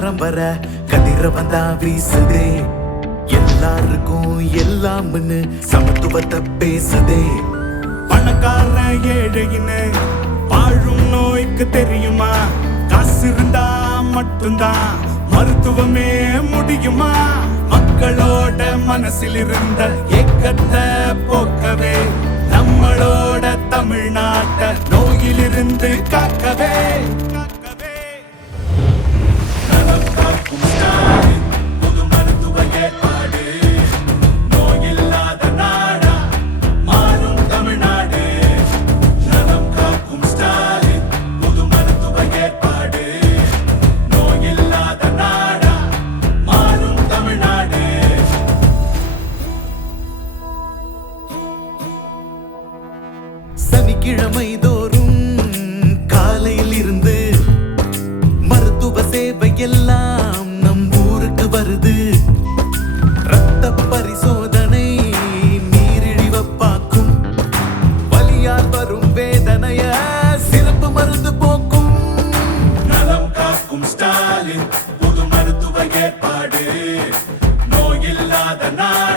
சுதந்திரம் வர கதிரவன் தான் வீசுதே. எல்லாருக்கும் எல்லாம்னு சமத்துவத்தை பேசுதே. பணக்கார ஏழைன்னு வாழும் நோய்க்கு தெரியுமா? காசு இருந்தா மட்டும்தான் மருத்துவமே முடியுமா? மக்களோட மனசில் இருந்த ஏக்கத்தை போக்கவே நம்மளோட தமிழ்நாட்டை நோயிலிருந்து காக்கவே நலம் காக்கும் ஸ்டாலின் புது மருத்துவ ஏற்பாடு. நோயில்லாத நாடா மாறும் தமிழ்நாடு. நலம் காக்கும் ஸ்டாலின் புது மருத்துவ ஏற்பாடு. நோயில்லாத நாடா மாறும் தமிழ்நாடு. சனிக்கிழமை தோறும் காலையில் இருந்து மருத்துவ சேவை எல்லாம் நம் ஊருக்கு வருது. ரத்த பரிசோதனை, நீரிழிவப்பாக்கும், வலியால் வரும் வேதனைய சிறப்பு மருந்து போக்கும். நலம் காக்கும் ஸ்டாலின் புது மருத்துவ ஏற்பாடு. நோயில்லாத நாடு